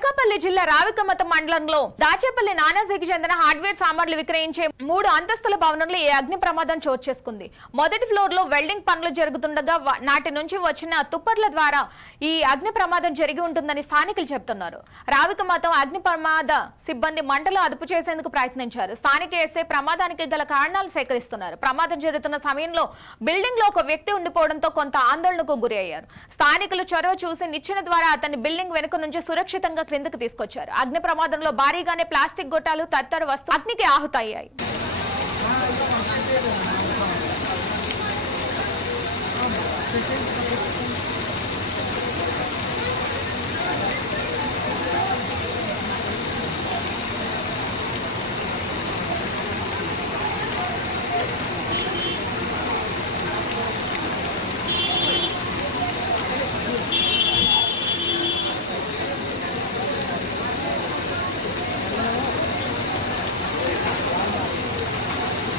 అనకాపల్లి జిల్లా రావికమతం మండలంలో దాచేపల్లి నానాజీకి చెందిన హార్డ్వేర్ సామాన్లు విక్రయించే 3 అంతస్తుల భవనంలో ఈ అగ్ని ప్రమాదం చోటు చేసుకుంది. మొదటి ఫ్లోర్ లో వెల్డింగ్ పనులు జరుగుతుండగా నాటి నుంచి వచ్చిన తుప్పర్ల ద్వారా ఈ అగ్ని ప్రమాదం జరిగి ఉంటుందని స్థానికులు చెబుతున్నారు. రావికమతం అగ్ని ప్రమాద సిబ్బంది మంటలు అదుపు చేసేందుకు ప్రయత్నించారు. స్థానిక ఎస్ఐ ప్రమాదానికి గల కారణాలు సేకరిస్తున్నారు. ప్రమాదం జరుగుతున్న సమయంలో బిల్డింగ్ లో ఒక వ్యక్తి ఉండిపోవడంతో కొంత ఆందోళనకు గురి అయ్యారు. స్థానికులు చొరవ చూసి నిచ్చెన ద్వారా అతన్ని బిల్డింగ్ వెనుక నుంచి సురక్షితంగా క్రిందకు తీసుకొచ్చారు. అగ్ని ప్రమాదంలో భారీగానే ప్లాస్టిక్ గొట్టాలు తదితర వస్తువులు అగ్నికి ఆహుతయ్యాయి.